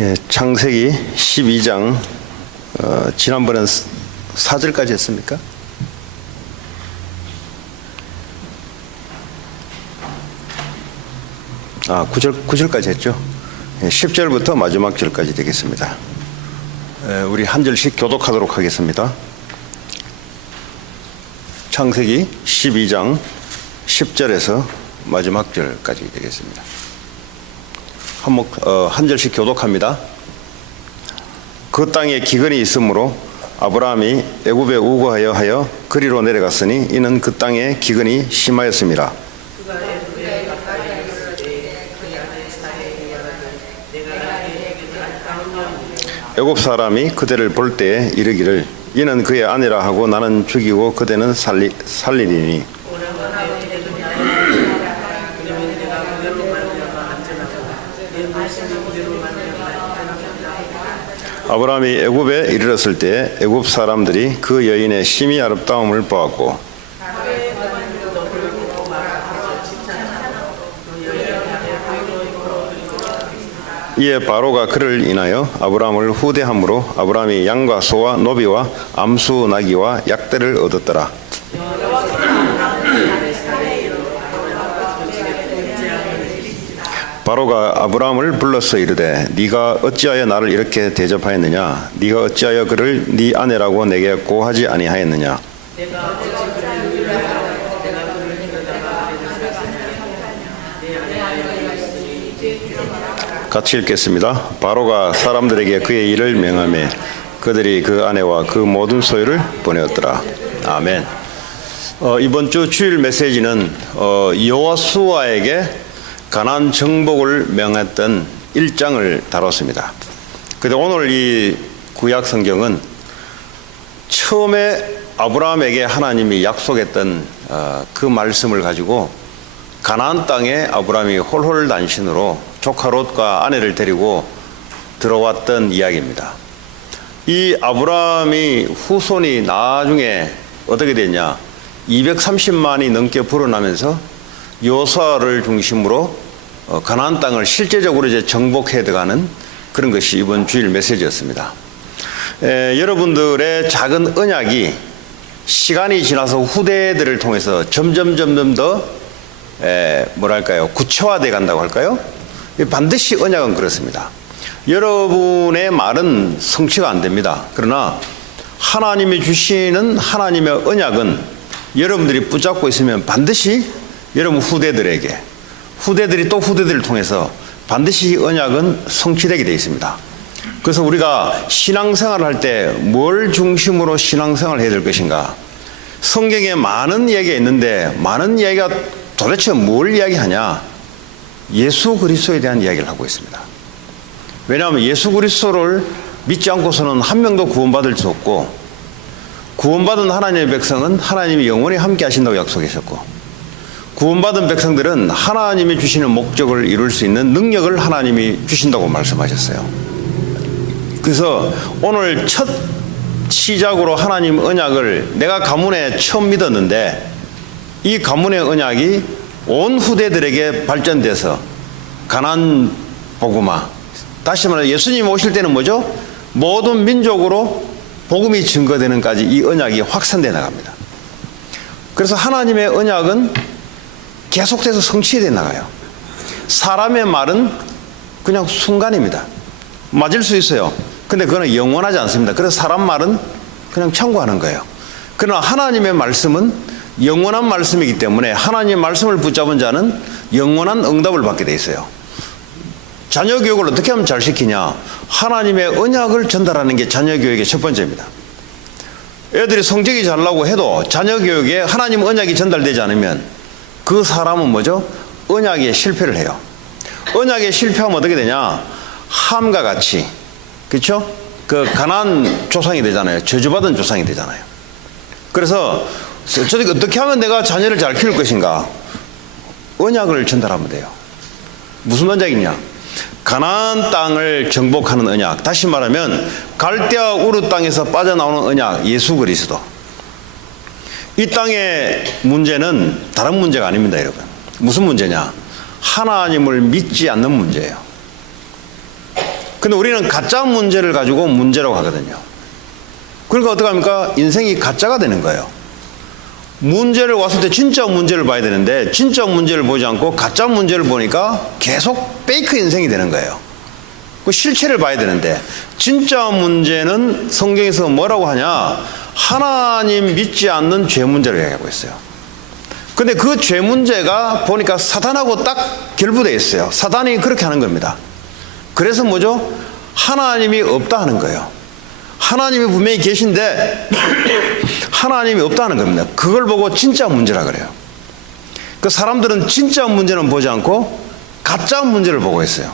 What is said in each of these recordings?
예, 창세기 12장 지난번엔 4절까지 했습니까? 아, 9절까지 했죠. 예, 10절부터 마지막 절까지 되겠습니다. 우리 한 절씩 교독하도록 하겠습니다. 창세기 12장 10절에서 마지막 절까지 되겠습니다. 한 절씩 교독합니다. 그 땅에 기근이 있으므로 아브라함이 애굽에 우거하여 그리로 내려갔으니 이는 그 땅에 기근이 심하였음이라. 애굽 사람이 그대를 볼 때에 이르기를 이는 그의 아내라 하고 나는 죽이고 그대는 살리리니 아브라함이 애굽에 이르렀을 때 애굽 사람들이 그 여인의 심히 아름다움을 보았고 이에 바로가 그를 인하여 아브라함을 후대함으로 아브라함이 양과 소와 노비와 암수 나귀와 약대를 얻었더라. 바로가 아브라함을 불러서 이르되 네가 어찌하여 나를 이렇게 대접하였느냐? 네가 어찌하여 그를 네 아내라고 내게 고하지 아니하였느냐? 같이 읽겠습니다. 바로가 사람들에게 그의 일을 명하매 그들이 그 아내와 그 모든 소유를 보내었더라. 아멘. 이번 주 주일 메시지는 여호수아에게 가나안 정복을 명했던 1장을 다뤘습니다. 그런데 오늘 이 구약 성경은 처음에 아브라함에게 하나님이 약속했던 그 말씀을 가지고 가나안 땅에 아브라함이 홀홀단신으로 조카 롯과 아내를 데리고 들어왔던 이야기입니다. 이 아브라함이 후손이 나중에 어떻게 됐냐? 230만이 넘게 불어나면서 여호수아를 중심으로 가나안 땅을 실제적으로 이제 정복해 들어가는 그런 것이 이번 주일 메시지였습니다. 여러분들의 작은 언약이 시간이 지나서 후대들을 통해서 점점 더 구체화돼 간다고 할까요? 반드시 언약은 그렇습니다. 여러분의 말은 성취가 안 됩니다. 그러나 하나님이 주시는 하나님의 언약은 여러분들이 붙잡고 있으면 반드시 여러분 후대들이 또 후대들을 통해서 반드시 언약은 성취되게 되어 있습니다. 그래서 우리가 신앙생활을 할 때 뭘 중심으로 신앙생활을 해야 될 것인가? 성경에 많은 이야기가 있는데 많은 이야기가 도대체 뭘 이야기하냐? 예수 그리스도에 대한 이야기를 하고 있습니다. 왜냐하면 예수 그리스도를 믿지 않고서는 한 명도 구원받을 수 없고 구원받은 하나님의 백성은 하나님이 영원히 함께 하신다고 약속하셨고 구원받은 백성들은 하나님이 주시는 목적을 이룰 수 있는 능력을 하나님이 주신다고 말씀하셨어요. 그래서 오늘 첫 시작으로 하나님 언약을 내가 가문에 처음 믿었는데 이 가문의 언약이 온 후대들에게 발전돼서 가나안 복음화, 다시 말해 예수님 오실 때는 뭐죠? 모든 민족으로 복음이 증거되는까지 이 언약이 확산돼 나갑니다. 그래서 하나님의 언약은 계속돼서 성취돼 나가요. 사람의 말은 그냥 순간입니다. 맞을 수 있어요. 근데 그거는 영원하지 않습니다. 그래서 사람 말은 그냥 참고하는 거예요. 그러나 하나님의 말씀은 영원한 말씀이기 때문에 하나님의 말씀을 붙잡은 자는 영원한 응답을 받게 돼 있어요. 자녀 교육을 어떻게 하면 잘 시키냐? 하나님의 언약을 전달하는 게 자녀 교육의 첫 번째입니다. 애들이 성적이 잘 나고 해도 자녀 교육에 하나님 언약이 전달되지 않으면 그 사람은 뭐죠? 언약에 실패를 해요. 언약에 실패하면 어떻게 되냐? 함과 같이, 그렇죠? 그 가나안 조상이 되잖아요. 저주받은 조상이 되잖아요. 그래서 어떻게 하면 내가 자녀를 잘 키울 것인가? 언약을 전달하면 돼요. 무슨 언약이냐? 가나안 땅을 정복하는 언약. 다시 말하면 갈대아 우르 땅에서 빠져나오는 언약, 예수 그리스도. 이 땅의 문제는 다른 문제가 아닙니다, 여러분. 무슨 문제냐? 하나님을 믿지 않는 문제예요. 근데 우리는 가짜 문제를 가지고 문제라고 하거든요. 그러니까 어떡합니까? 인생이 가짜가 되는 거예요. 문제를 왔을 때 진짜 문제를 봐야 되는데 진짜 문제를 보지 않고 가짜 문제를 보니까 계속 페이크 인생이 되는 거예요. 그 실체를 봐야 되는데 진짜 문제는 성경에서 뭐라고 하냐? 하나님 믿지 않는 죄 문제를 얘기하고 있어요. 근데 그 죄 문제가 보니까 사단하고 딱 결부되어 있어요. 사단이 그렇게 하는 겁니다. 그래서 뭐죠? 하나님이 없다 하는 거예요. 하나님이 분명히 계신데 하나님이 없다는 겁니다. 그걸 보고 진짜 문제라 그래요. 그 사람들은 진짜 문제는 보지 않고 가짜 문제를 보고 있어요.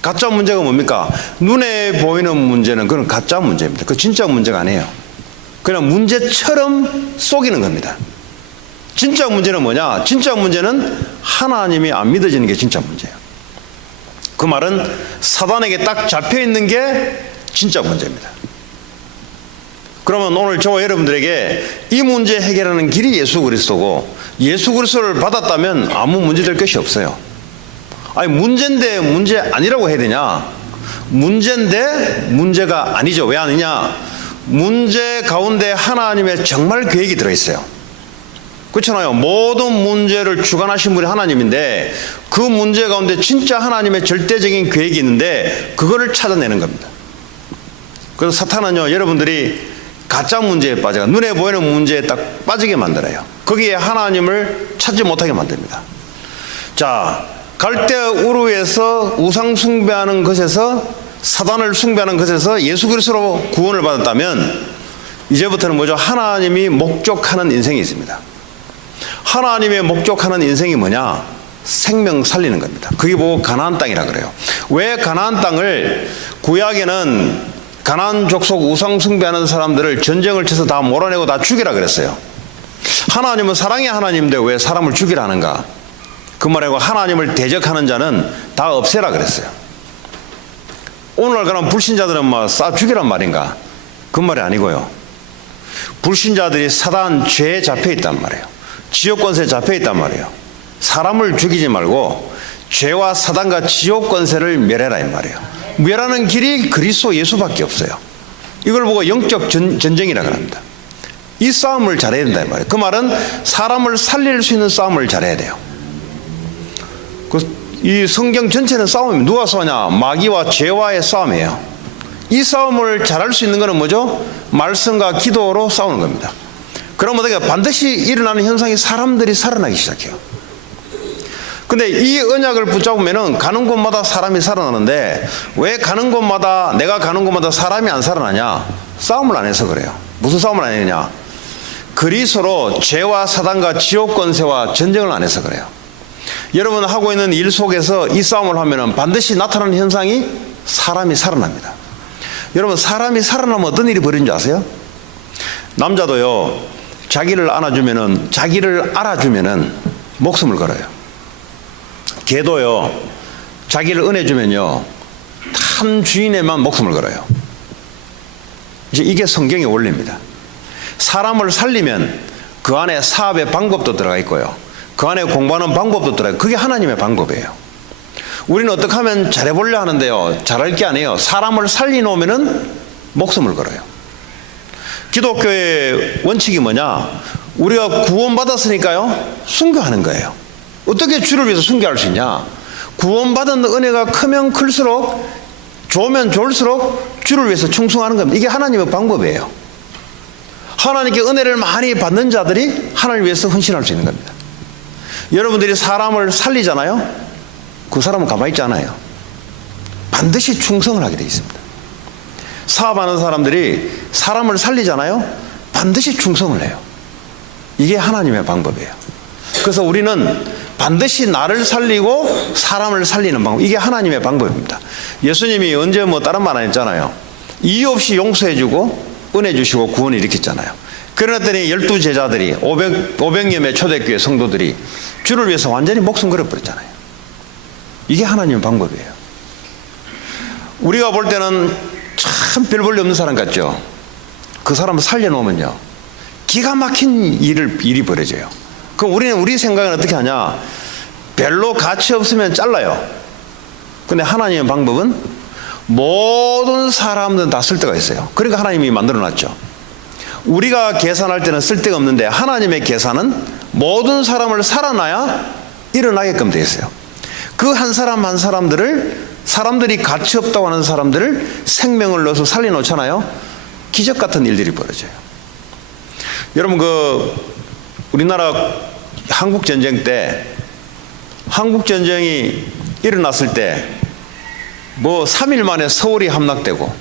가짜 문제가 뭡니까? 눈에 보이는 문제는 그건 가짜 문제입니다. 그 진짜 문제가 아니에요. 그냥 문제처럼 속이는 겁니다. 진짜 문제는 뭐냐? 진짜 문제는 하나님이 안 믿어지는 게 진짜 문제예요. 그 말은 사단에게 딱 잡혀 있는 게 진짜 문제입니다. 그러면 오늘 저와 여러분들에게 이 문제 해결하는 길이 예수 그리스도고 예수 그리스도를 받았다면 아무 문제될 것이 없어요. 아니 문제인데 문제 아니라고 해야 되냐? 문제인데 문제가 아니죠. 왜 아니냐? 문제 가운데 하나님의 정말 계획이 들어있어요. 그렇잖아요. 모든 문제를 주관하신 분이 하나님인데 그 문제 가운데 진짜 하나님의 절대적인 계획이 있는데 그거를 찾아내는 겁니다. 그래서 사탄은요, 여러분들이 가짜 문제에 빠져가 눈에 보이는 문제에 딱 빠지게 만들어요. 거기에 하나님을 찾지 못하게 만듭니다. 자, 갈대우루에서 우상 숭배하는 것에서 사단을 숭배하는 것에서 예수 그리스도로 구원을 받았다면 이제부터는 뭐죠? 하나님이 목적하는 인생이 있습니다. 하나님의 목적하는 인생이 뭐냐? 생명 살리는 겁니다. 그게 보고 가나안 땅이라 그래요. 왜 가나안 땅을 구약에는 가나안 족속 우상 숭배하는 사람들을 전쟁을 쳐서 다 몰아내고 다 죽이라 그랬어요. 하나님은 사랑의 하나님인데 왜 사람을 죽이라 하는가? 그 말이고 하나님을 대적하는 자는 다 없애라 그랬어요. 오늘날 그런 불신자들은 막 쏴 죽이란 말인가? 그 말이 아니고요. 불신자들이 사단 죄에 잡혀 있단 말이에요. 지옥 권세에 잡혀 있단 말이에요. 사람을 죽이지 말고 죄와 사단과 지옥 권세를 멸해라 이 말이에요. 멸하는 길이 그리스도 예수밖에 없어요. 이걸 보고 영적 전쟁이라고 합니다. 이 싸움을 잘해야 된다 이 말이에요. 그 말은 사람을 살릴 수 있는 싸움을 잘해야 돼요. 이 성경 전체는 싸움입니다. 누가 싸우냐? 마귀와 죄와의 싸움이에요. 이 싸움을 잘할 수 있는 것은 뭐죠? 말씀과 기도로 싸우는 겁니다. 그러면 어떻게 반드시 일어나는 현상이 사람들이 살아나기 시작해요. 근데 이 언약을 붙잡으면은 가는 곳마다 사람이 살아나는데 왜 가는 곳마다 내가 가는 곳마다 사람이 안 살아나냐? 싸움을 안 해서 그래요. 무슨 싸움을 안 했느냐? 그리스도로 죄와 사단과 지옥 권세와 전쟁을 안 해서 그래요. 여러분 하고 있는 일 속에서 이 싸움을 하면은 반드시 나타나는 현상이 사람이 살아납니다. 여러분 사람이 살아나면 어떤 일이 벌어지는 줄 아세요? 남자도요 자기를 알아주면은 목숨을 걸어요. 개도요 자기를 은혜주면요 한 주인에만 목숨을 걸어요. 이제 이게 성경의 원리입니다. 사람을 살리면 그 안에 사업의 방법도 들어가 있고요, 그 안에 공부하는 방법도 들어가 있고, 그게 하나님의 방법이에요. 우리는 어떻게 하면 잘해보려 하는데요, 잘할 게 아니에요. 사람을 살리놓으면은 목숨을 걸어요. 기독교의 원칙이 뭐냐? 우리가 구원받았으니까요 순교하는 거예요. 어떻게 주를 위해서 순교할 수 있냐? 구원받은 은혜가 크면 클수록, 좋으면 좋을수록 주를 위해서 충성하는 겁니다. 이게 하나님의 방법이에요. 하나님께 은혜를 많이 받는 자들이 하나님을 위해서 헌신할 수 있는 겁니다. 여러분들이 사람을 살리잖아요, 그 사람은 가만히 있지 않아요. 반드시 충성을 하게 되어 있습니다. 사업하는 사람들이 사람을 살리잖아요, 반드시 충성을 해요. 이게 하나님의 방법이에요. 그래서 우리는 반드시 나를 살리고 사람을 살리는 방법, 이게 하나님의 방법입니다. 예수님이 언제 다른 말 안 했잖아요. 이유 없이 용서해주고 은혜 주시고 구원을 일으켰잖아요. 그랬더니 12제자들이 500여 명 초대교회 성도들이 주를 위해서 완전히 목숨 걸어버렸잖아요. 이게 하나님의 방법이에요. 우리가 볼 때는 참 별 볼일 없는 사람 같죠. 그 사람을 살려놓으면요 기가 막힌 일이 벌어져요. 그럼 우리는 우리 생각은 어떻게 하냐? 별로 가치 없으면 잘라요. 근데 하나님의 방법은 모든 사람들은 다 쓸데가 있어요. 그러니까 하나님이 만들어놨죠. 우리가 계산할 때는 쓸데가 없는데 하나님의 계산은 모든 사람을 살아나야 일어나게끔 되어 있어요. 그 한 사람 한 사람들이 가치 없다고 하는 사람들을 생명을 넣어서 살려놓잖아요. 기적 같은 일들이 벌어져요. 여러분, 우리나라 한국전쟁 때, 한국전쟁이 일어났을 때 3일 만에 서울이 함락되고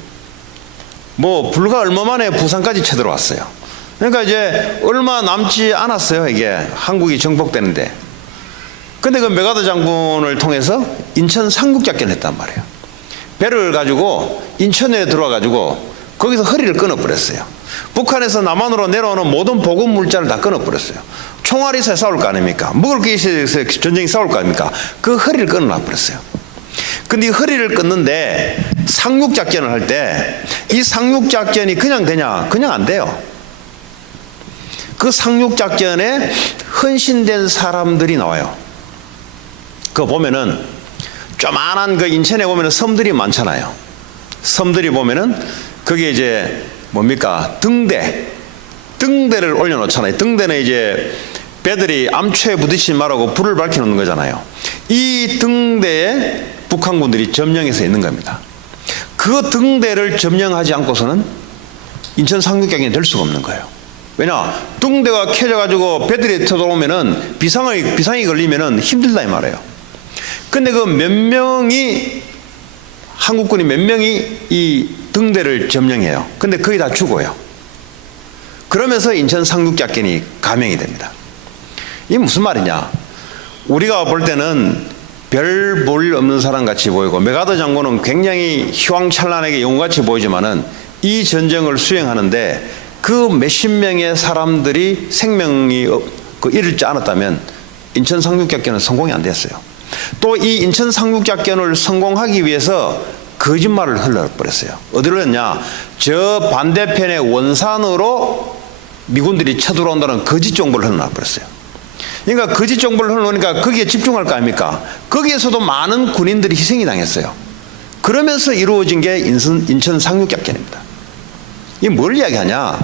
불과 얼마 만에 부산까지 쳐들어왔어요. 그러니까 이제 얼마 남지 않았어요. 이게 한국이 정복되는데. 근데 그 메가더 장군을 통해서 인천 상륙작전을 했단 말이에요. 배를 가지고 인천에 들어와가지고 거기서 허리를 끊어버렸어요. 북한에서 남한으로 내려오는 모든 보급 물자를 다 끊어버렸어요. 총알이 있어야 싸울 거 아닙니까? 먹을 게 있어야 전쟁이 싸울 거 아닙니까? 그 허리를 끊어놔버렸어요. 근데 이 허리를 끊는데 상륙작전을 할 때 이 상륙작전이 그냥 되냐? 그냥 안 돼요. 그 상륙작전에 헌신된 사람들이 나와요. 그거 보면은 조만한 그 인천에 보면은 섬들이 많잖아요. 섬들이 보면은 거기에 이제 뭡니까? 등대를 올려놓잖아요. 등대는 이제 배들이 암초에 부딪히지 말라고 불을 밝혀놓는 거잖아요. 이 등대에 북한군들이 점령해서 있는 겁니다. 그 등대를 점령하지 않고서는 인천 상륙작전이 될 수가 없는 거예요. 왜냐? 등대가 켜져가지고 배들이 들어오면은 비상이 걸리면은 힘들다 이 말이에요. 근데 그 한국군이 몇 명이 이 등대를 점령해요. 근데 거의 다 죽어요. 그러면서 인천 상륙작전이 감행이 됩니다. 이게 무슨 말이냐? 우리가 볼 때는 별 볼 없는 사람 같이 보이고 메가더 장군은 굉장히 휘황찬란하게 영웅같이 보이지만은 이 전쟁을 수행하는데 그 몇십 명의 사람들이 생명이 잃지 않았다면 인천 상륙작전은 성공이 안 됐어요. 또 이 인천 상륙작전을 성공하기 위해서 거짓말을 흘러버렸어요. 어디로 했냐? 저 반대편의 원산으로 미군들이 쳐들어온다는 거짓 정보를 흘러버렸어요. 그러니까 거짓 정보를 흘러놓으니까 거기에 집중할 거 아닙니까? 거기에서도 많은 군인들이 희생이 당했어요. 그러면서 이루어진 게 인천 상륙작전입니다. 이게 뭘 이야기하냐?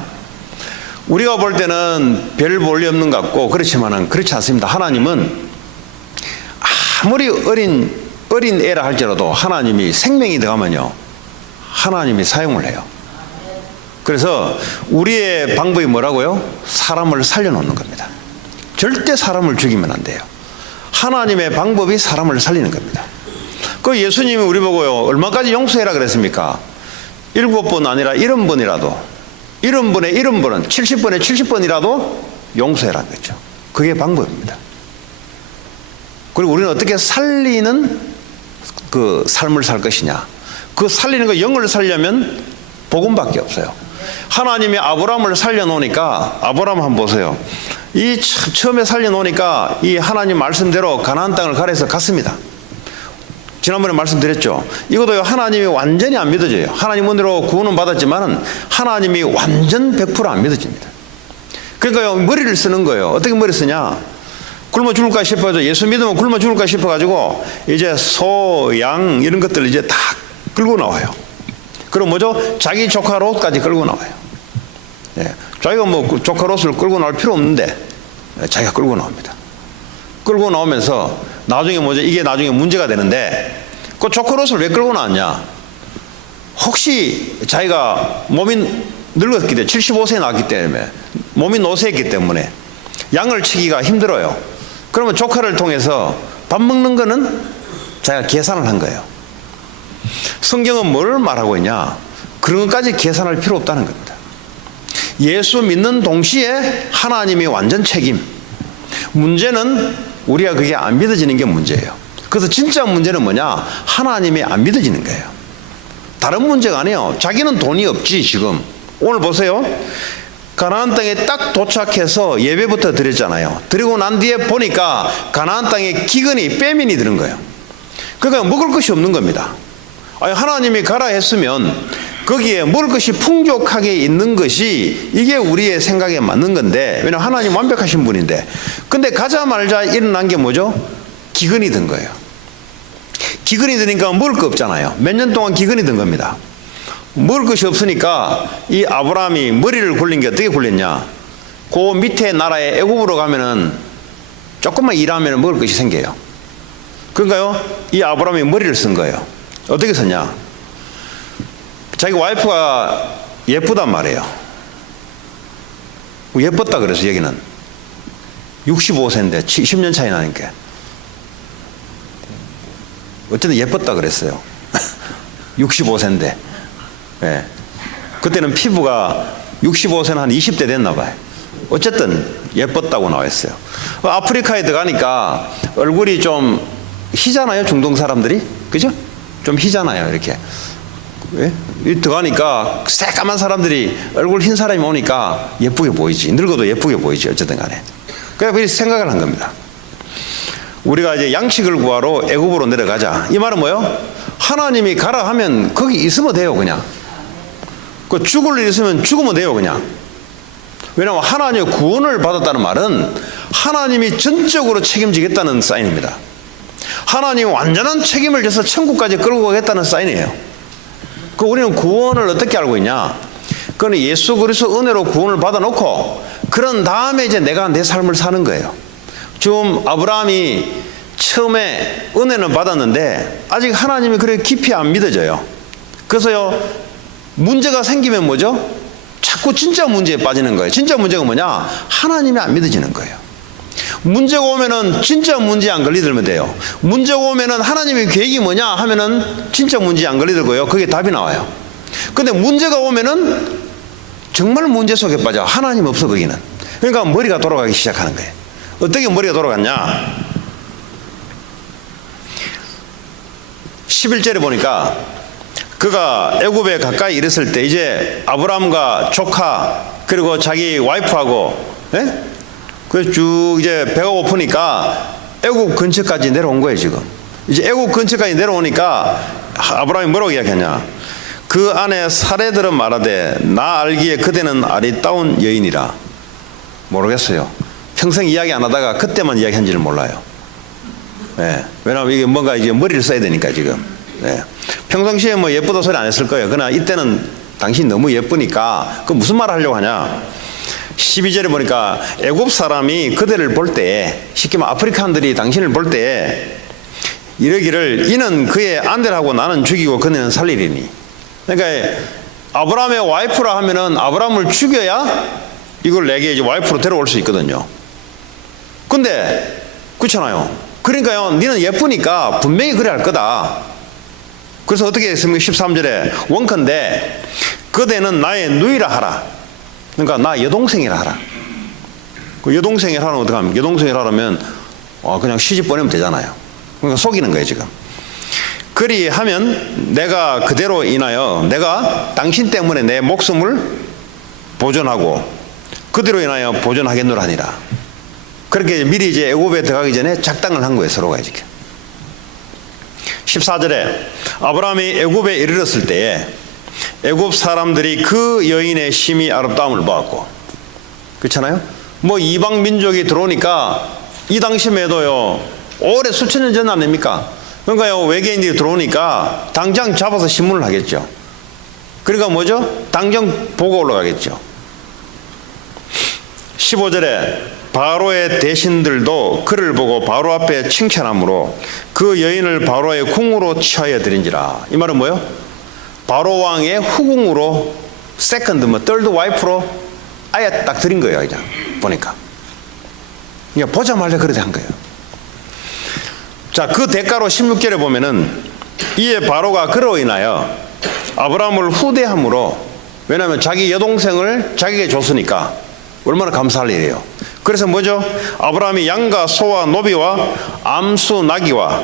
우리가 볼 때는 별 볼 일 없는 것 같고 그렇지만은 그렇지 않습니다. 하나님은 아무리 어린 애라 할지라도 하나님이 생명이 들어가면요, 하나님이 사용을 해요. 그래서 우리의 방법이 뭐라고요? 사람을 살려놓는 겁니다. 절대 사람을 죽이면 안 돼요. 하나님의 방법이 사람을 살리는 겁니다. 그 예수님이 우리 보고요, 얼마까지 용서해라 그랬습니까? 7번 아니라 70번이라도, 70번에 70번은 70번에 70번이라도 용서해라는 거죠. 그게 방법입니다. 그리고 우리는 어떻게 살리는 그 삶을 살 것이냐? 그 살리는 거, 영을 살려면 복음밖에 없어요. 하나님이 아브라함을 살려놓으니까, 아브라함 한번 보세요. 처음에 살려놓으니까 이 하나님 말씀대로 가나안 땅을 가려서 갔습니다. 지난번에 말씀드렸죠. 이것도 하나님이 완전히 안 믿어져요. 하나님 은혜로 구원은 받았지만 하나님이 완전 100% 안 믿어집니다. 그러니까 머리를 쓰는 거예요. 어떻게 머리 쓰냐? 굶어 죽을까 싶어서, 예수 믿으면 굶어 죽을까 싶어가지고 이제 소, 양 이런 것들 이제 다 끌고 나와요. 그럼 뭐죠? 자기 조카 롯까지 끌고 나와요. 예. 자기가 조카 롯을 끌고 나올 필요 없는데 자기가 끌고 나옵니다. 끌고 나오면서 나중에 뭐죠? 이게 나중에 문제가 되는데, 그 조카 롯을 왜 끌고 나왔냐? 혹시 자기가 몸이 늙었기 때문에 75세에 나왔기 때문에 몸이 노쇠했기 때문에 양을 치기가 힘들어요. 그러면 조카를 통해서 밥 먹는 거는 자기가 계산을 한 거예요. 성경은 뭘 말하고 있냐? 그런 것까지 계산할 필요 없다는 겁니다. 예수 믿는 동시에 하나님이 완전 책임. 문제는 우리가 그게 안 믿어지는 게 문제예요. 그래서 진짜 문제는 뭐냐? 하나님이 안 믿어지는 거예요. 다른 문제가 아니에요. 자기는 돈이 없지. 지금 오늘 보세요. 가나안 땅에 딱 도착해서 예배부터 드렸잖아요. 드리고 난 뒤에 보니까 가나안 땅에 기근이, 빼민이 드는 거예요. 그러니까 먹을 것이 없는 겁니다. 아니, 하나님이 가라 했으면 거기에 먹을 것이 풍족하게 있는 것이 이게 우리의 생각에 맞는 건데, 왜냐하면 하나님 완벽하신 분인데, 근데 가자마자 일어난 게 뭐죠? 기근이 든 거예요. 기근이 드니까 먹을 거 없잖아요. 몇 년 동안 기근이 든 겁니다. 먹을 것이 없으니까 이 아브라함이 머리를 굴린 게 어떻게 굴렸냐? 그 밑에 나라에 애굽으로 가면은 조금만 일하면 먹을 것이 생겨요. 그러니까요, 이 아브라함이 머리를 쓴 거예요. 어떻게 썼냐? 자기 와이프가 예쁘단 말이에요. 예뻤다 그래서 여기는 65세인데 10년 차이 나니까 어쨌든 예뻤다 그랬어요. 65세인데 예. 그때는 피부가 65세는 한 20대 됐나 봐요. 어쨌든 예뻤다고 나와 있어요. 아프리카에 들어가니까 얼굴이 좀 희잖아요. 중동 사람들이, 그죠? 좀 희잖아요. 이렇게 예? 들어가니까 새까만 사람들이 얼굴 흰 사람이 오니까 예쁘게 보이지. 늙어도 예쁘게 보이지. 어쨌든 간에. 그래서 생각을 한 겁니다. 우리가 이제 양식을 구하러 애굽으로 내려가자. 이 말은 뭐예요? 하나님이 가라 하면 거기 있으면 돼요. 그냥 그 죽을 일 있으면 죽으면 돼요. 그냥. 왜냐하면 하나님의 구원을 받았다는 말은 하나님이 전적으로 책임지겠다는 사인입니다. 하나님이 완전한 책임을 져서 천국까지 끌고 가겠다는 사인이에요. 그 우리는 구원을 어떻게 알고 있냐? 그건 예수 그리스도 은혜로 구원을 받아놓고 그런 다음에 이제 내가 내 삶을 사는 거예요. 지금 아브라함이 처음에 은혜는 받았는데 아직 하나님이 그렇게 깊이 안 믿어져요. 그래서요, 문제가 생기면 뭐죠? 자꾸 진짜 문제에 빠지는 거예요. 진짜 문제가 뭐냐? 하나님이 안 믿어지는 거예요. 문제가 오면은 진짜 문제에 안 걸리들면 돼요. 문제가 오면은 하나님의 계획이 뭐냐 하면은 진짜 문제에 안 걸리들고요. 그게 답이 나와요. 근데 문제가 오면은 정말 문제 속에 빠져. 하나님 없어 거기는. 그러니까 머리가 돌아가기 시작하는 거예요. 어떻게 머리가 돌아갔냐? 11절에 보니까 그가 애굽에 가까이 이르렀을 때 이제 아브라함과 조카 그리고 자기 와이프하고 그래서 쭉 이제 배가 고프니까 애굽 근처까지 내려온 거예요. 지금 이제 애굽 근처까지 내려오니까 아브라함이 뭐라고 이야기하냐? 그 안에 사례들은 말하되 나 알기에 그대는 아리따운 여인이라. 모르겠어요. 평생 이야기 안 하다가 그때만 이야기한지를 몰라요. 예. 왜냐하면 이게 뭔가 이제 머리를 써야 되니까 지금. 예. 평상시에 뭐 예쁘다 소리 안 했을 거예요. 그러나 이때는 당신이 너무 예쁘니까 그 무슨 말 하려고 하냐? 12절에 보니까 애굽 사람이 그대를 볼 때, 쉽게 말하면 아프리칸들이 당신을 볼 때 이러기를 이는 그의 안대라고 나는 죽이고 그네는 살리리니. 그러니까 아브라함의 와이프라 하면은 아브라함을 죽여야 이걸 내게 이제 와이프로 데려올 수 있거든요. 근데 그렇잖아요. 그러니까요, 니는 예쁘니까 분명히 그래 할 거다. 그래서 어떻게 했습니까? 13절에 원컨대 그대는 나의 누이라 하라. 그러니까 나 여동생이라 하라. 그 여동생이라 하면 어떡합니까? 여동생이라 하면 그냥 시집 보내면 되잖아요. 그러니까 속이는 거예요 지금. 그리 하면 내가 그대로 인하여 내가 당신 때문에 내 목숨을 보존하고 그대로 인하여 보존하겠노라 하니라. 그렇게 미리 이제 애굽에 들어가기 전에 작당을 한 거예요. 서로가 지금. 14절에 아브라함이 애굽에 이르렀을 때에 애굽 사람들이 그 여인의 심히 아름다움을 보았고, 그렇잖아요. 뭐 이방 민족이 들어오니까 이 당시에도요 오래 수천 년 전 아닙니까? 그러니까요 외계인들이 들어오니까 당장 잡아서 신문을 하겠죠. 그러니까 뭐죠? 당장 보고 올라가겠죠. 15절에 바로의 대신들도 그를 보고 바로 앞에 칭찬함으로 그 여인을 바로의 궁으로 취하여 드린지라. 이 말은 뭐예요? 바로 왕의 후궁으로 세컨드 third 와이프로 아예 딱 드린 거예요. 그냥 보니까 그냥 보자마자 그렇게 한 거예요. 자, 그 대가로 16절에 보면은 이에 바로가 그로 인하여 아브라함을 후대함으로, 왜냐하면 자기 여동생을 자기에게 줬으니까 얼마나 감사할 일이에요. 그래서 뭐죠? 아브라함이 양과 소와 노비와 암수 나귀와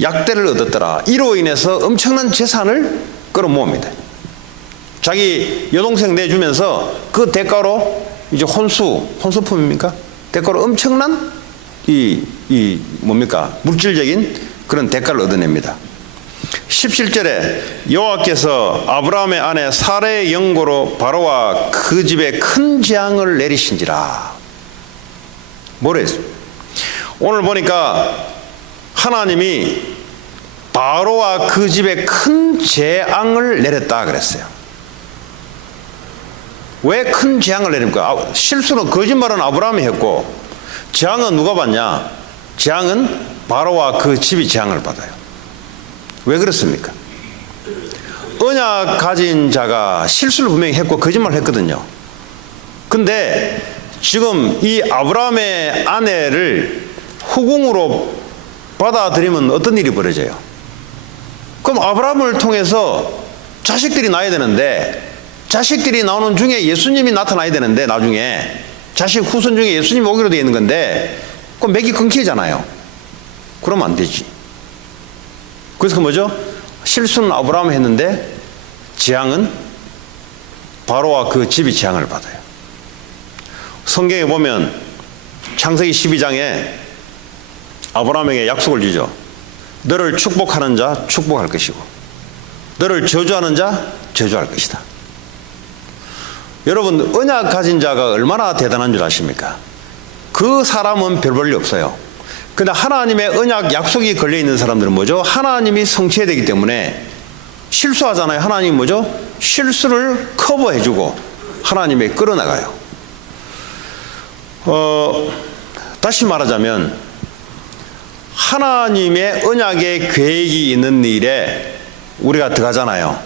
약대를 얻었더라. 이로 인해서 엄청난 재산을 끌어모읍니다. 자기 여동생 내주면서 그 대가로 이제 혼수품입니까? 대가로 엄청난 뭡니까? 물질적인 그런 대가를 얻어냅니다. 17절에 여호와께서 아브라함의 아내 사라의 영고로 바로와 그 집에 큰 재앙을 내리신지라. 뭐래 했습니까? 오늘 보니까 하나님이 바로와 그 집에 큰 재앙을 내렸다 그랬어요. 왜 큰 재앙을 내립니까? 실수는 거짓말은 아브라함이 했고 재앙은 누가 받냐? 재앙은 바로와 그 집이 재앙을 받아요. 왜 그렇습니까? 언약 가진 자가 실수를 분명히 했고 거짓말을 했거든요. 근데 지금 이 아브라함의 아내를 후궁으로 받아들이면 어떤 일이 벌어져요? 그럼 아브라함을 통해서 자식들이 나야 되는데, 자식들이 나오는 중에 예수님이 나타나야 되는데, 나중에 자식 후손 중에 예수님이 오기로 되어 있는 건데 그럼 맥이 끊기잖아요. 그러면 안 되지. 그래서 그 뭐죠? 실수는 아브라함이 했는데 재앙은 바로와 그 집이 재앙을 받아요. 성경에 보면 창세기 12장에 아브라함에게 약속을 주죠. 너를 축복하는 자 축복할 것이고 너를 저주하는 자 저주할 것이다. 여러분, 언약 가진 자가 얼마나 대단한 줄 아십니까? 그 사람은 별 볼 일 없어요. 근데 하나님의 언약 약속이 걸려있는 사람들은 뭐죠? 하나님이 성취해야 되기 때문에 실수하잖아요. 하나님이 뭐죠? 실수를 커버해주고 하나님이 끌어나가요. 다시 말하자면 하나님의 언약의 계획이 있는 일에 우리가 들어가잖아요.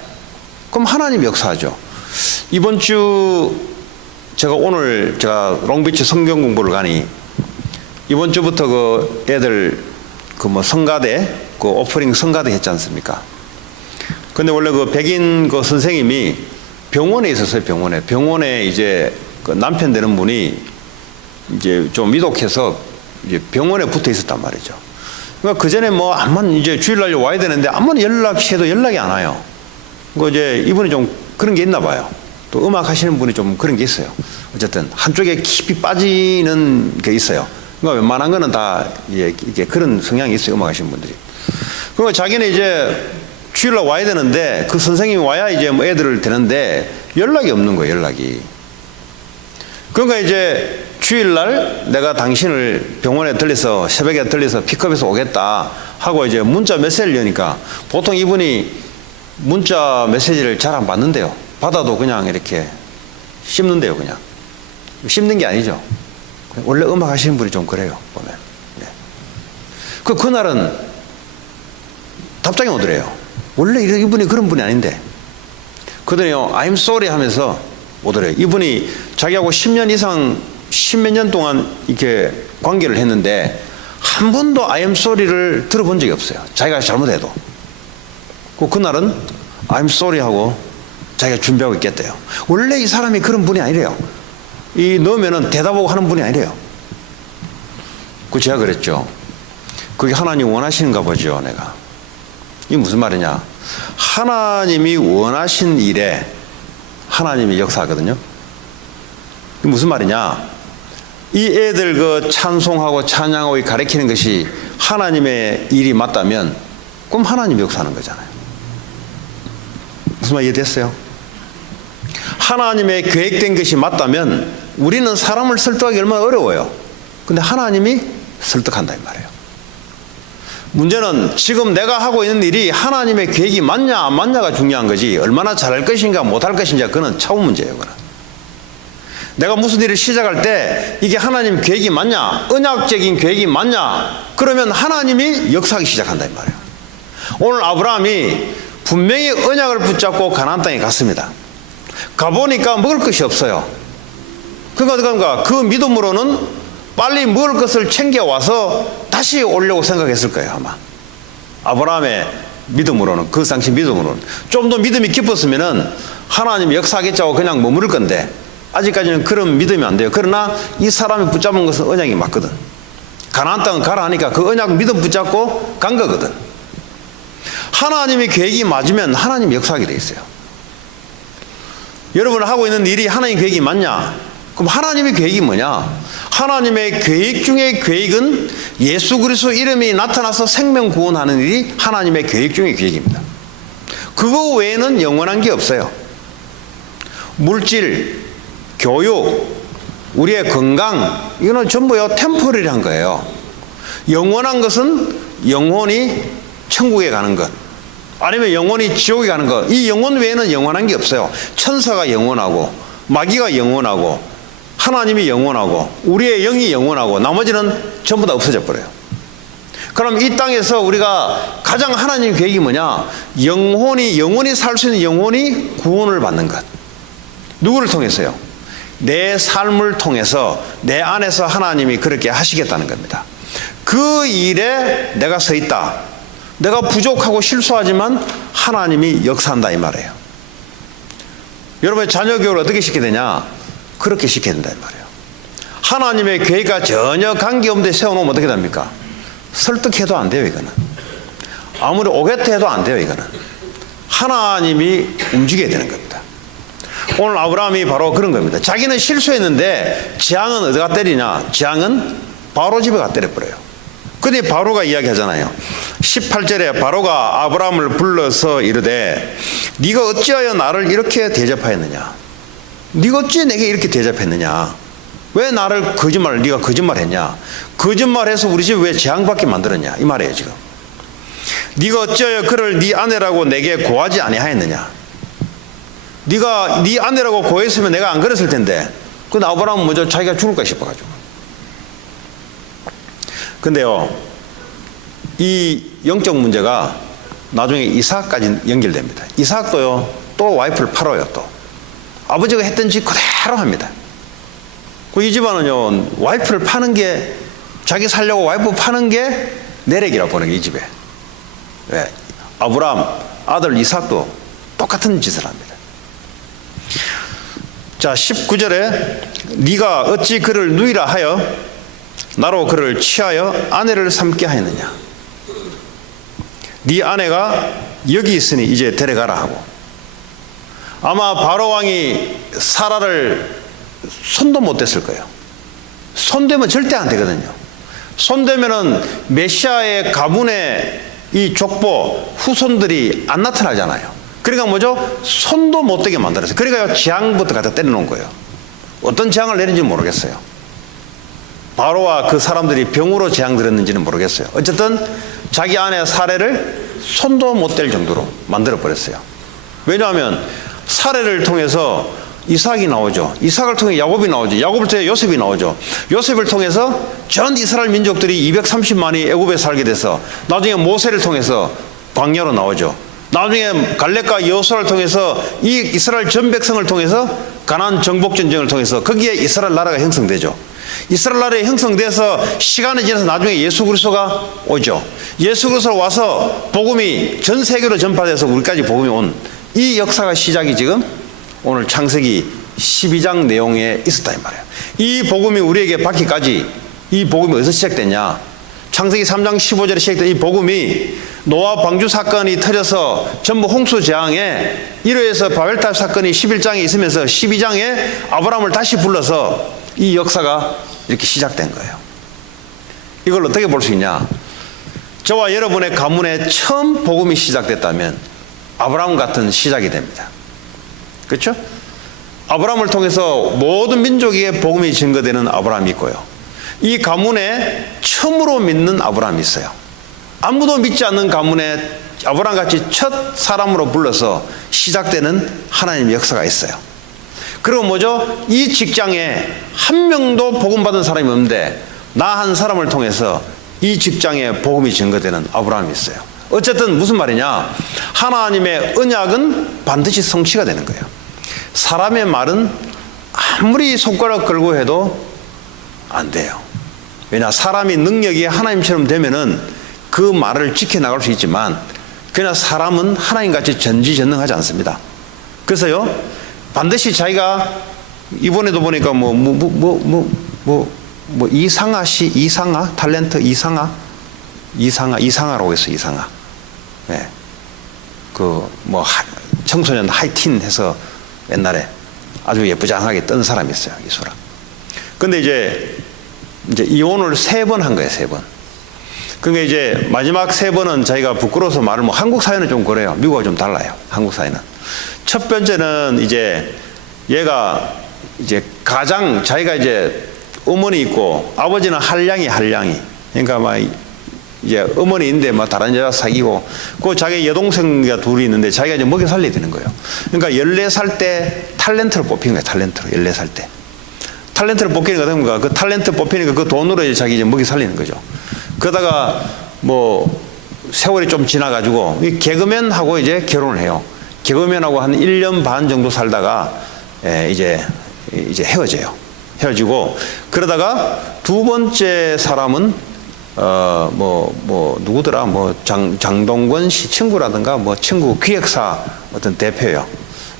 그럼 하나님이 역사하죠. 이번 주 오늘 제가 롱비치 성경 공부를 가니 이번 주부터 그 애들 그 뭐 성가대 그 오프닝 성가대 했지 않습니까? 근데 원래 그 백인 그 선생님이 병원에 있었어요. 병원에 이제 그 남편 되는 분이 이제 좀 위독해서 이제 병원에 붙어 있었단 말이죠. 그러니까 그 전에 뭐 암만 이제 주일날 와야 되는데 암만 연락해도 연락이 안 와요. 그 이제 이분이 좀 그런 게 있나 봐요. 또 음악 하시는 분이 좀 그런 게 있어요. 어쨌든 한쪽에 깊이 빠지는 게 있어요. 그러니까 웬만한 거는 다 이게 그런 성향이 있어요. 음악 하시는 분들이. 그러니까 자기는 이제 주일날 와야 되는데 그 선생님이 와야 이제 뭐 애들을 되는데 연락이 없는 거예요. 연락이. 그러니까 이제 주일날 내가 당신을 병원에 들려서 새벽에 들려서 픽업해서 오겠다 하고 이제 문자 메시지를 여니까 보통 이분이 문자 메시지를 잘 안 받는데요. 받아도 그냥 이렇게 씹는데요. 그냥 씹는 게 아니죠. 원래 음악 하시는 분이 좀 그래요. 보면. 네. 그날은 답장이 오더래요. 원래 이분이 그런 분이 아닌데. 그러더니요, I'm sorry 하면서 오더래요. 이분이 자기하고 10년 이상, 10몇 년 동안 이렇게 관계를 했는데 한 번도 I'm sorry를 들어본 적이 없어요. 자기가 잘못해도. 그날은 I'm sorry 하고 자기가 준비하고 있겠대요. 원래 이 사람이 그런 분이 아니래요. 이 넣으면은 대답하고 하는 분이 아니래요. 제가 그랬죠. 그게 하나님 원하시는가 보죠, 내가. 이게 무슨 말이냐? 하나님이 원하신 일에 하나님이 역사하거든요. 이게 무슨 말이냐? 이 애들 그 찬송하고 찬양하고 가르치는 것이 하나님의 일이 맞다면 그럼 하나님이 역사하는 거잖아요. 무슨 말 이해됐어요? 하나님의 계획된 것이 맞다면 우리는 사람을 설득하기 얼마나 어려워요. 근데 하나님이 설득한다 이 말이에요. 문제는 지금 내가 하고 있는 일이 하나님의 계획이 맞냐 안 맞냐가 중요한 거지 얼마나 잘할 것인가 못할 것인가 그건 차후 문제예요. 그건. 내가 무슨 일을 시작할 때 이게 하나님 계획이 맞냐 언약적인 계획이 맞냐 그러면 하나님이 역사하기 시작한다 이 말이에요. 오늘 아브라함이 분명히 언약을 붙잡고 가나안 땅에 갔습니다. 가보니까 먹을 것이 없어요. 그러니까 그 믿음으로는 빨리 먹을 것을 챙겨와서 다시 오려고 생각했을 거예요. 아마 아브라함의 믿음으로는 그 당시 믿음으로는 좀 더 믿음이 깊었으면은 하나님 역사하겠자고 그냥 머무를 건데 아직까지는 그런 믿음이 안 돼요. 그러나 이 사람이 붙잡은 것은 언약이 맞거든. 가나안 땅은 가라 하니까 그 언약 믿음 붙잡고 간 거거든. 하나님의 계획이 맞으면 하나님 역사하게 돼 있어요. 여러분 하고 있는 일이 하나님의 계획이 맞냐? 그럼 하나님의 계획이 뭐냐? 하나님의 계획 중의 계획은 예수 그리스도 이름이 나타나서 생명 구원하는 일이 하나님의 계획 중의 계획입니다. 그거 외에는 영원한 게 없어요. 물질, 교육, 우리의 건강 이거는 전부요 템포러리한 거예요. 영원한 것은 영원히 천국에 가는 것, 아니면 영원히 지옥에 가는 것. 이 영혼 외에는 영원한 게 없어요. 천사가 영원하고, 마귀가 영원하고, 하나님이 영원하고, 우리의 영이 영원하고, 나머지는 전부 다 없어져 버려요. 그럼 이 땅에서 우리가 가장 하나님 계획이 뭐냐? 영원히 살 수 있는 영혼이 구원을 받는 것. 누구를 통해서요? 내 삶을 통해서 내 안에서 하나님이 그렇게 하시겠다는 겁니다. 그 일에 내가 서 있다. 내가 부족하고 실수하지만 하나님이 역사한다 이 말이에요. 여러분의 자녀 교육을 어떻게 시켜야 되냐? 그렇게 시켜야 된다 이 말이에요. 하나님의 계획과 전혀 관계없는데 세워놓으면 어떻게 됩니까? 설득해도 안 돼요 이거는. 아무리 오겠다 해도 안 돼요 이거는. 하나님이 움직여야 되는 겁니다. 오늘 아브라함이 바로 그런 겁니다. 자기는 실수했는데 재앙은 어디가 때리냐? 재앙은 바로 집에 가 때려버려요. 근데 바로가 이야기하잖아요. 18절에 바로가 아브라함을 불러서 이르되 네가 어찌하여 나를 이렇게 대접하였느냐? 네가 어찌 내게 이렇게 대접했느냐? 왜 나를 네가 거짓말했냐? 거짓말해서 우리 집 왜 재앙받게 만들었냐? 이 말이에요 지금. 네가 어찌하여 그를 네 아내라고 내게 고하지 아니하였느냐? 네가 네 아내라고 고했으면 내가 안 그랬을 텐데. 근데 아브라함은 먼저 자기가 죽을까 싶어가지고. 근데요, 이 영적 문제가 나중에 이삭까지 연결됩니다. 이삭도요, 또 와이프를 팔아요, 또. 아버지가 했던 짓 그대로 합니다. 이 집안은요, 와이프를 파는 게, 자기 살려고 와이프 파는 게 내력이라고 보는 게 이 집에. 왜? 아브라함, 아들 이삭도 똑같은 짓을 합니다. 자, 19절에 네가 어찌 그를 누이라 하여 나로 그를 취하여 아내를 삼게 하였느냐? 네 아내가 여기 있으니 이제 데려가라 하고. 아마 바로 왕이 사라를 손도 못 댔을 거예요. 손대면 절대 안 되거든요. 손대면은 메시아의 가문의 이 족보 후손들이 안 나타나잖아요. 그러니까 뭐죠? 손도 못 대게 만들었어요. 그러니까 재앙부터 갖다 때려놓은 거예요. 어떤 재앙을 내린지 모르겠어요. 바로와 그 사람들이 병으로 재앙 들었는지는 모르겠어요. 어쨌든 자기 아내 사례를 손도 못 댈 정도로 만들어버렸어요. 왜냐하면 사례를 통해서 이삭이 나오죠. 이삭을 통해 야곱이 나오죠. 야곱을 통해 요셉이 나오죠. 요셉을 통해서 전 이스라엘 민족들이 230만이 애굽에 살게 돼서 나중에 모세를 통해서 광야로 나오죠. 나중에 갈렙과 여호수아를 통해서 이 이스라엘 전 백성을 통해서 가나안 정복 전쟁을 통해서 거기에 이스라엘 나라가 형성되죠. 이스라엘 나라에 형성돼서 시간이 지나서 나중에 예수 그리스도가 오죠. 예수 그리스도가 와서 복음이 전 세계로 전파돼서 우리까지 복음이 온 이 역사가 시작이 지금 오늘 창세기 12장 내용에 있었다 이 말이에요. 이 복음이 우리에게 받기까지 이 복음이 어디서 시작됐냐? 창세기 3장 15절에 시작된 이 복음이 노아 방주 사건이 터져서 전부 홍수 재앙에 이로해서 바벨탑 사건이 11장에 있으면서 12장에 아브라함을 다시 불러서 이 역사가 이렇게 시작된 거예요. 이걸 어떻게 볼 수 있냐? 저와 여러분의 가문에 처음 복음이 시작됐다면 아브라함 같은 시작이 됩니다. 그렇죠? 아브라함을 통해서 모든 민족에게 복음이 증거되는 아브라함이 있고요. 이 가문에 처음으로 믿는 아브라함이 있어요. 아무도 믿지 않는 가문에 아브라함같이 첫 사람으로 불러서 시작되는 하나님의 역사가 있어요. 그리고 뭐죠? 이 직장에 한 명도 복음 받은 사람이 없는데 나 한 사람을 통해서 이 직장에 복음이 증거되는 아브라함이 있어요. 어쨌든 무슨 말이냐? 하나님의 언약은 반드시 성취가 되는 거예요. 사람의 말은 아무리 손가락 걸고 해도 안 돼요. 왜냐? 사람이 능력이 하나님처럼 되면은 그 말을 지켜나갈 수 있지만 그냥 사람은 하나님같이 전지전능하지 않습니다. 그래서요, 반드시 자기가 이번에도 보니까 이상하 씨, 이상하 탤런트 이상하라고 했어. 이상하. 네. 청소년 하이틴 해서 옛날에 아주 예쁘장하게 뜬 사람이 있어요. 이소라. 근데 이제 이혼을 3번 한 거예요. 3번. 그러니까 이제 마지막 3번은 자기가 부끄러워서 말을 한국 사회는 좀 그래요. 미국과 좀 달라요. 한국 사회는. 첫 번째는 이제 얘가 이제 자기가 이제 어머니 있고 아버지는 한량이. 그러니까 막 이제 어머니인데 뭐 다른 여자 사귀고 그 자기 여동생과 둘이 있는데 자기가 이제 먹여 살려야 되는 거예요. 그러니까 14살 때 탤런트를 뽑힌 거예요. 탤런트로 14살 때. 탤런트를 뽑히니까 됩니까? 그 탤런트 뽑히니까 그 돈으로 이제 자기 이제 먹여 살리는 거죠. 그러다가 뭐 세월이 좀 지나가지고 이 개그맨하고 이제 결혼을 해요. 개그맨하고 한 1년 반 정도 살다가 이제 헤어져요. 헤어지고 그러다가 두 번째 사람은 누구더라? 장동건 씨 친구라든가 친구 기획사 어떤 대표예요.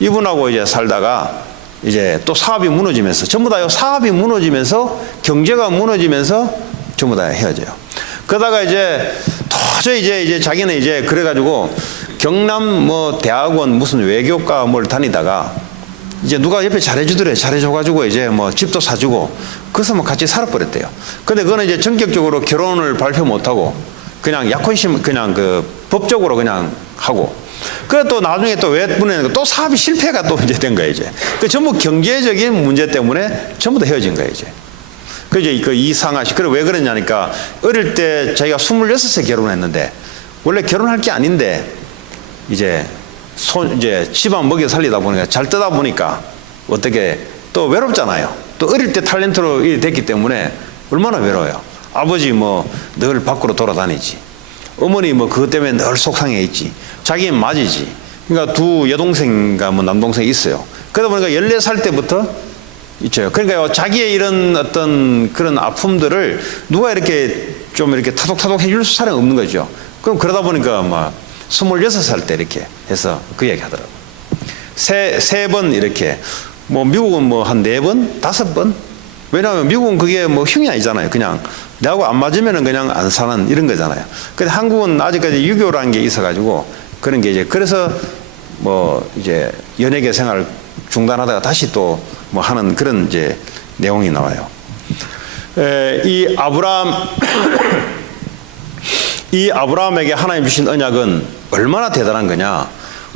이분하고 이제 살다가 이제 또 사업이 무너지면서 전부 다요. 사업이 무너지면서 경제가 무너지면서 전부 다 헤어져요. 그러다가 이제 도저히 이제 자기는 이제 그래가지고 경남 대학원 무슨 외교과 뭘 다니다가 이제 누가 옆에 잘해주더래. 잘해줘가지고 이제 집도 사주고 그래서 같이 살아버렸대요. 근데 그거는 이제 전격적으로 결혼을 발표 못하고 그냥 약혼심 그냥 그 법적으로 그냥 하고 그래 또 나중에 또 왜 보내는 또 사업이 실패가 또 이제 된 거예요. 이제 그 전부 경제적인 문제 때문에 전부 다 헤어진 거예요. 이제 그 이제 그 이상하 씨 그래 왜 그랬냐니까 어릴 때 자기가 26세 결혼했는데 원래 결혼할 게 아닌데 이제 이제 집안 먹여 살리다 보니까 잘 뜨다 보니까 어떻게 또 외롭잖아요. 또 어릴 때 탤런트로 됐기 때문에 얼마나 외로워요. 아버지 늘 밖으로 돌아다니지. 어머니 그것 때문에 늘 속상해 있지. 자기 맞이지. 그러니까 두 여동생과 남동생이 있어요. 그러다 보니까 14살 때부터 있죠. 그러니까 자기의 이런 어떤 그런 아픔들을 누가 이렇게 좀 이렇게 타독타독 해줄 사람이 없는 거죠. 그럼 그러다 보니까 26살 때 이렇게 해서 그 얘기 하더라고요. 세 번 이렇게 미국은 한 4번, 5번? 왜냐하면 미국은 그게 흉이 아니잖아요. 그냥 내하고 안 맞으면은 그냥 안 사는 이런 거잖아요. 근데 한국은 아직까지 유교라는 게 있어가지고 그런 게 이제 그래서 이제 연예계 생활 중단하다가 다시 또 하는 그런 이제 내용이 나와요. 이 아브라함에게 하나님 주신 언약은 얼마나 대단한 거냐.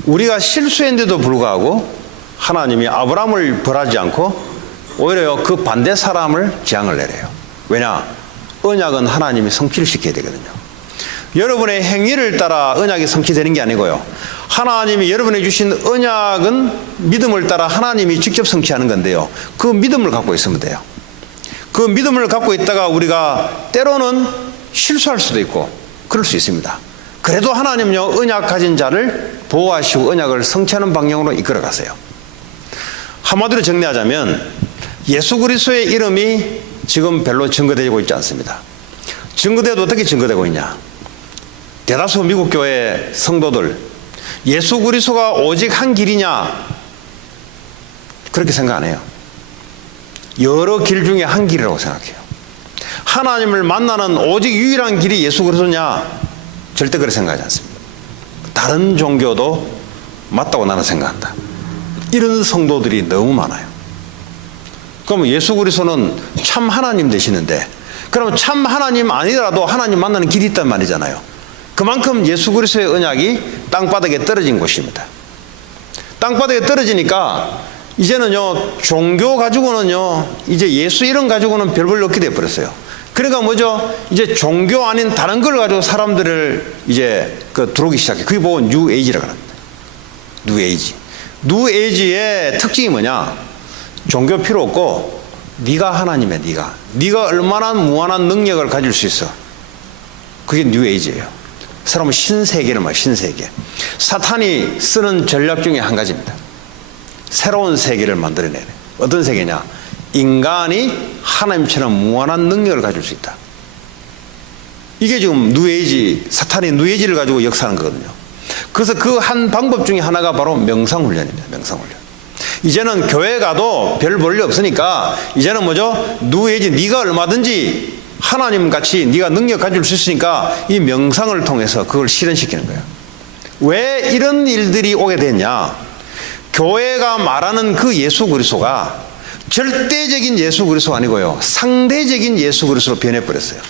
우리가 실수했는데도 불구하고 하나님이 아브라함을 벌하지 않고 오히려 그 반대 사람을 재앙을 내려요. 왜냐? 언약은 하나님이 성취를 시켜야 되거든요. 여러분의 행위를 따라 언약이 성취되는 게 아니고요. 하나님이 여러분에게 주신 언약은 믿음을 따라 하나님이 직접 성취하는 건데요. 그 믿음을 갖고 있으면 돼요. 그 믿음을 갖고 있다가 우리가 때로는 실수할 수도 있고 그럴 수 있습니다. 그래도 하나님은요, 언약 가진 자를 보호하시고 언약을 성취하는 방향으로 이끌어 가세요. 한마디로 정리하자면 예수 그리스도의 이름이 지금 별로 증거되고 있지 않습니다. 증거돼도 어떻게 증거되고 있냐? 대다수 미국 교회 성도들 예수 그리스도가 오직 한 길이냐? 그렇게 생각 안 해요. 여러 길 중에 한 길이라고 생각해요. 하나님을 만나는 오직 유일한 길이 예수 그리스도냐? 절대 그렇게 생각하지 않습니다. 다른 종교도 맞다고 나는 생각한다. 이런 성도들이 너무 많아요. 그럼 예수 그리스도는 참 하나님 되시는데 그러면 참 하나님 아니더라도 하나님 만나는 길이 있단 말이잖아요. 그만큼 예수 그리스도의 언약이 땅바닥에 떨어진 곳입니다. 땅바닥에 떨어지니까 이제는요, 종교 가지고는요, 이제 예수 이름 가지고는 별 볼 없게 돼버렸어요. 그러니까 뭐죠? 이제 종교 아닌 다른 걸 가지고 사람들을 이제 들어오기 시작해. 그게 보고 뉴에이지라고 합니다. 뉴에이지. 뉴에이지의 특징이 뭐냐? 종교 필요 없고 네가 하나님이야. 네가 얼마나 무한한 능력을 가질 수 있어. 그게 뉴에이지예요. 사람은 신세계를 말해요. 신세계. 사탄이 쓰는 전략 중에 한 가지입니다. 새로운 세계를 만들어내는. 어떤 세계냐? 인간이 하나님처럼 무한한 능력을 가질 수 있다. 이게 지금 뉴에이지, 사탄이 뉴에이지를 가지고 역사하는 거거든요. 그래서 그 한 방법 중에 하나가 바로 명상훈련입니다. 명상훈련. 이제는 교회 가도 별 볼 일 없으니까 이제는 뭐죠? 뉴에이지, 네가 얼마든지 하나님같이 네가 능력 가질 수 있으니까 이 명상을 통해서 그걸 실현시키는 거예요. 왜 이런 일들이 오게 됐냐? 교회가 말하는 그 예수 그리스도가 절대적인 예수 그리스도가 아니고요, 상대적인 예수 그리스도로 변해버렸어요.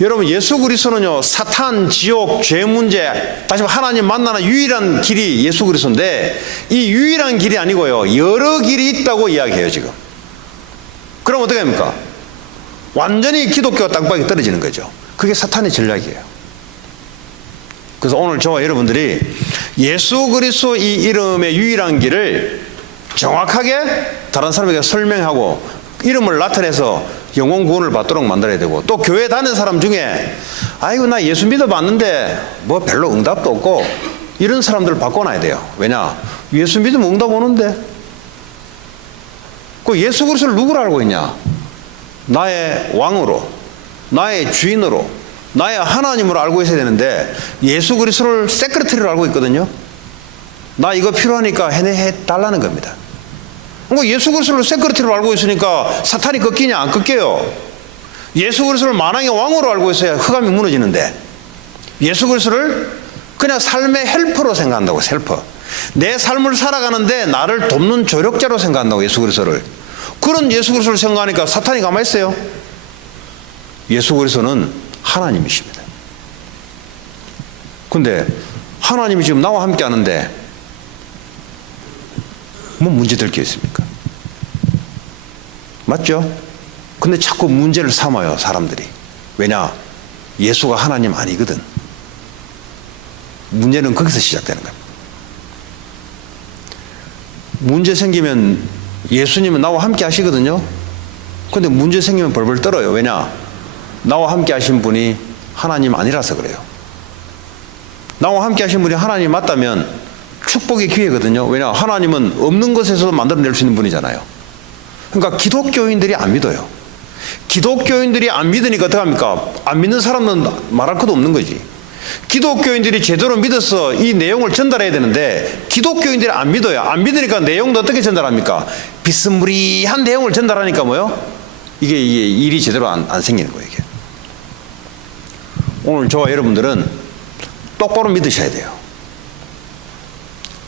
여러분, 예수 그리스도는요, 사탄, 지옥, 죄 문제, 다시 말해 하나님 만나는 유일한 길이 예수 그리스도인데 이 유일한 길이 아니고요, 여러 길이 있다고 이야기해요. 지금 그럼 어떻게 합니까? 완전히 기독교가 땅바닥에 떨어지는 거죠. 그게 사탄의 전략이에요. 그래서 오늘 저와 여러분들이 예수 그리스도 이 이름의 유일한 길을 정확하게 다른 사람에게 설명하고 이름을 나타내서 영혼 구원을 받도록 만들어야 되고, 또 교회 다니는 사람 중에 아이고 나 예수 믿어봤는데 뭐 별로 응답도 없고 이런 사람들을 바꿔놔야 돼요. 왜냐? 예수 믿으면 응답 오는데. 그 예수 그리스도를 누구로 알고 있냐? 나의 왕으로, 나의 주인으로, 나의 하나님으로 알고 있어야 되는데 예수 그리스도를 세크레터리로 알고 있거든요. 나 이거 필요하니까 해달라는 겁니다. 예수 그리스도를 세크레터리로 알고 있으니까 사탄이 꺾이냐? 안 꺾여요. 예수 그리스도를 만왕의 왕으로 알고 있어야 흑암이 무너지는데, 예수 그리스도를 그냥 삶의 헬퍼로 생각한다고. 헬퍼. 내 삶을 살아가는데 나를 돕는 조력자로 생각한다고. 예수 그리스도를. 그런 예수 그리스도를 생각하니까 사탄이 가만히 있어요? 예수 그리스도는 하나님이십니다. 근데 하나님이 지금 나와 함께 하는데 뭐 문제될 게 있습니까? 맞죠? 근데 자꾸 문제를 삼아요, 사람들이. 왜냐? 예수가 하나님 아니거든. 문제는 거기서 시작되는 겁니다. 문제 생기면 예수님은 나와 함께 하시거든요. 근데 문제 생기면 벌벌 떨어요. 왜냐? 나와 함께 하신 분이 하나님 아니라서 그래요. 나와 함께 하신 분이 하나님 맞다면 축복의 기회거든요. 왜냐? 하나님은 없는 것에서도 만들어낼 수 있는 분이잖아요. 그러니까 기독교인들이 안 믿어요. 기독교인들이 안 믿으니까 어떡합니까? 안 믿는 사람은 말할 것도 없는 거지. 기독교인들이 제대로 믿어서 이 내용을 전달해야 되는데 기독교인들이 안 믿어요. 안 믿으니까 내용도 어떻게 전달합니까? 비스무리한 내용을 전달하니까 뭐요? 이게 일이 제대로 안 생기는 거예요. 이게. 오늘 저와 여러분들은 똑바로 믿으셔야 돼요.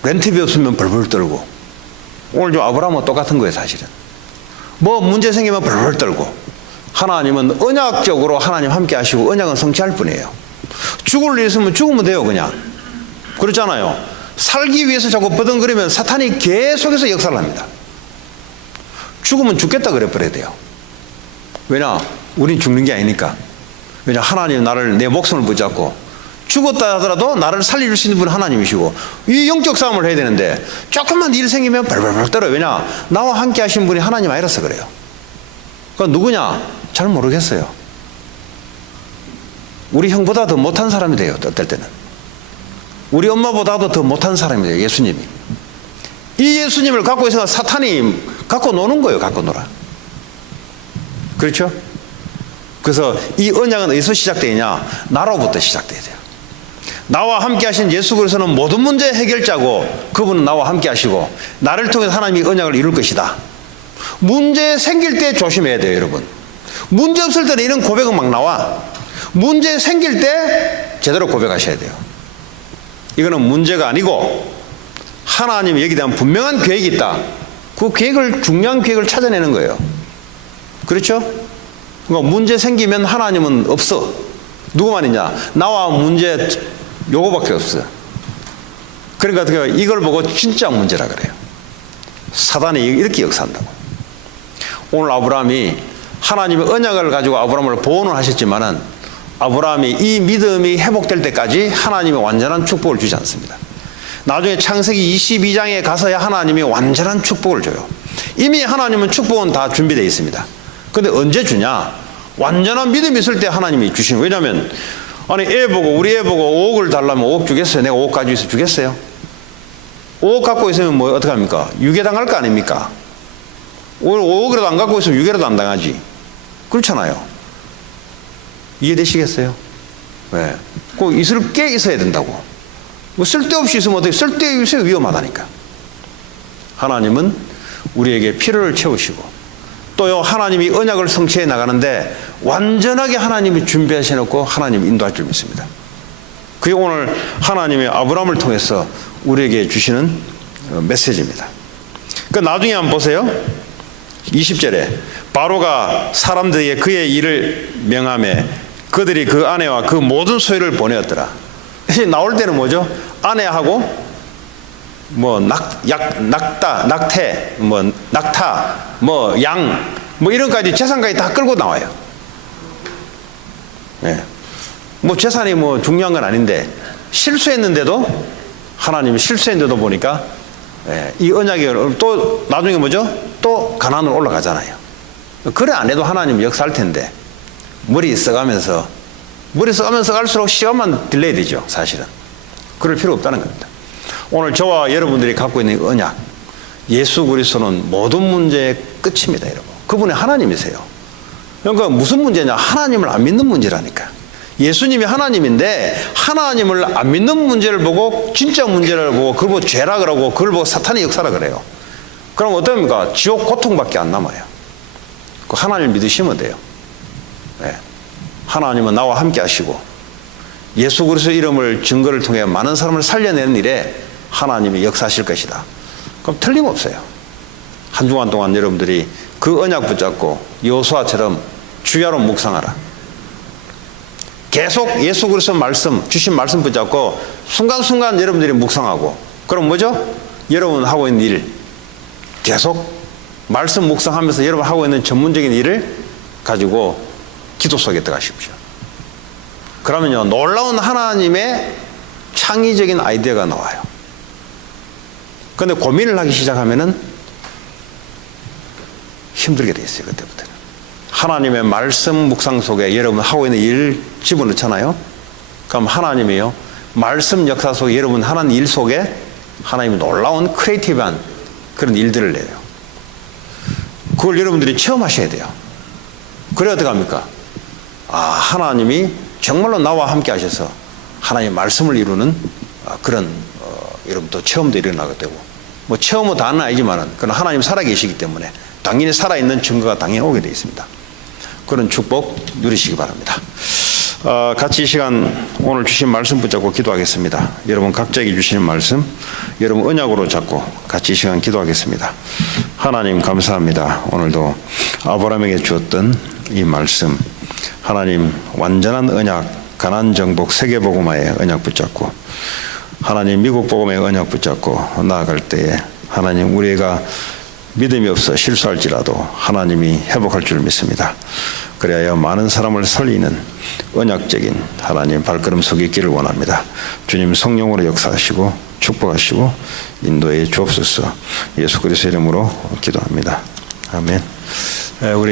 렌트비 없으면 벌벌 떨고, 오늘 저 아브라함은 똑같은 거예요. 사실은 뭐 문제 생기면 벌벌 떨고, 하나님은 언약적으로 하나님 함께 하시고 언약은 성취할 뿐이에요. 죽을 일 있으면 죽으면 돼요. 그냥 그렇잖아요. 살기 위해서 자꾸 버둥거리면 사탄이 계속해서 역사를 합니다. 죽으면 죽겠다 그래 버려야 돼요. 왜냐? 우린 죽는 게 아니니까. 왜냐? 하나님 나를, 내 목숨을 붙잡고 죽었다 하더라도 나를 살릴 수 있는 분은 하나님이시고, 이 영적 싸움을 해야 되는데 조금만 일 생기면 벌벌벌 떨어요. 왜냐? 나와 함께 하신 분이 하나님 아니라서 그래요. 그건 누구냐? 잘 모르겠어요. 우리 형보다 더 못한 사람이 돼요. 어떨 때는 우리 엄마보다도 더 못한 사람이 돼요. 예수님이. 이 예수님을 갖고 있으면 사탄이 갖고 노는 거예요. 갖고 놀아. 그렇죠? 그래서 이 언약은 어디서 시작되느냐? 나로부터 시작돼야 돼요. 나와 함께 하신 예수 그리스도는 모든 문제 해결자고, 그분은 나와 함께 하시고 나를 통해서 하나님이 언약을 이룰 것이다. 문제 생길 때 조심해야 돼요. 여러분, 문제 없을 때는 이런 고백은 막 나와. 문제 생길 때 제대로 고백하셔야 돼요. 이거는 문제가 아니고 하나님이 여기에 대한 분명한 계획이 있다. 그 계획을, 중요한 계획을 찾아내는 거예요. 그렇죠? 그러니까 문제 생기면 하나님은 없어. 누구만 있냐? 나와 문제 요거밖에 없어. 그러니까 이걸 보고 진짜 문제라 그래요. 사단이 이렇게 역사한다고. 오늘 아브라함이 하나님의 언약을 가지고 아브라함을 보호는 하셨지만은 아브라함이 이 믿음이 회복될 때까지 하나님의 완전한 축복을 주지 않습니다. 나중에 창세기 22장에 가서야 하나님이 완전한 축복을 줘요. 이미 하나님은 축복은 다 준비되어 있습니다. 근데 언제 주냐? 완전한 믿음이 있을 때 하나님이 주시는. 왜냐하면 아니 우리 애 보고 5억을 달라면 5억 주겠어요? 내가 5억 가지고 있어 주겠어요? 5억 갖고 있으면 뭐 어떡합니까? 유괴당할 거 아닙니까? 오늘 5억이라도 안 갖고 있으면 유괴라도 안 당하지. 그렇잖아요. 이해되시겠어요? 왜? 꼭 있을 게 있어야 된다고. 뭐 쓸데없이 있으면 어떻게, 쓸데없이 위험하다니까. 하나님은 우리에게 필요를 채우시고, 또요 하나님이 언약을 성취해 나가는데 완전하게 하나님이 준비하셔 놓고 하나님이 인도할 줄 믿습니다. 그게 오늘 하나님의 아브라함을 통해서 우리에게 주시는 메시지입니다. 그 나중에 한번 보세요. 20절에 바로가 사람들에게 그의 일을 명하매 그들이 그 아내와 그 모든 소유를 보내었더라. 나올 때는 뭐죠? 아내하고 뭐 낙태, 뭐 낙타, 뭐 양, 뭐 이런까지 재산까지 다 끌고 나와요. 네. 뭐 재산이 뭐 중요한 건 아닌데 실수했는데도 하나님이 실수했는데도 보니까 이 언약이 또 나중에 뭐죠? 또 가나안으로 올라가잖아요. 그래 안 해도 하나님 역사할 텐데 머리 써가면서 갈수록 시간만 딜레이 되죠. 사실은 그럴 필요 없다는 겁니다. 오늘 저와 여러분들이 갖고 있는 언약, 예수 그리스도는 모든 문제의 끝입니다. 여러분, 그분이 하나님이세요. 그러니까 무슨 문제냐? 하나님을 안 믿는 문제라니까. 예수님이 하나님인데 하나님을 안 믿는 문제를 보고 진짜 문제를 보고 그걸 보고 죄라 그러고 그걸 보고 사탄의 역사라 그래요. 그럼 어떻습니까? 지옥 고통밖에 안 남아요. 그 하나님을 믿으시면 돼요. 네. 하나님은 나와 함께 하시고 예수 그리스도 이름을 증거를 통해 많은 사람을 살려내는 일에 하나님이 역사하실 것이다. 그럼 틀림없어요. 한 주간 동안 여러분들이 그 언약 붙잡고 여호수아처럼 주야로 묵상하라. 계속 예수 그리스도 말씀, 주신 말씀 붙잡고 순간순간 여러분들이 묵상하고, 그럼 뭐죠? 여러분 하고 있는 일, 계속 말씀 묵상하면서 여러분 하고 있는 전문적인 일을 가지고 기도 속에 들어가십시오. 그러면요, 놀라운 하나님의 창의적인 아이디어가 나와요. 그런데 고민을 하기 시작하면은 힘들게 돼 있어요. 그때부터는. 하나님의 말씀 묵상 속에 여러분 하고 있는 일을 집어넣잖아요. 그럼 하나님이요, 말씀 역사 속에 여러분 하는 일 속에 하나님이 놀라운 크리에이티브한 그런 일들을 내요. 그걸 여러분들이 체험하셔야 돼요. 그래 어떻게 합니까? 하나님이 정말로 나와 함께 하셔서 하나님의 말씀을 이루는 그런 여러분도 체험도 일어나게 되고, 뭐 체험은 다는 아니지만은 그러나 하나님 살아계시기 때문에 당연히 살아있는 증거가 당연히 오게 되어 있습니다. 그런 축복 누리시기 바랍니다. 같이 이 시간 오늘 주신 말씀 붙잡고 기도하겠습니다. 여러분 각자에게 주시는 말씀 여러분 언약으로 잡고 같이 이 시간 기도하겠습니다. 하나님 감사합니다. 오늘도 아브라함에게 주었던 이 말씀, 하나님 완전한 언약, 가나안 정복 세계복음화의 언약 붙잡고 하나님 미국 복음의 언약 붙잡고 나아갈 때에 하나님 우리가 믿음이 없어 실수할지라도 하나님이 회복할 줄 믿습니다. 그래야 많은 사람을 살리는 언약적인 하나님 발걸음 속에 있기를 원합니다. 주님 성령으로 역사하시고 축복하시고 인도해 주옵소서. 예수 그리스도 이름으로 기도합니다. 아멘. 우리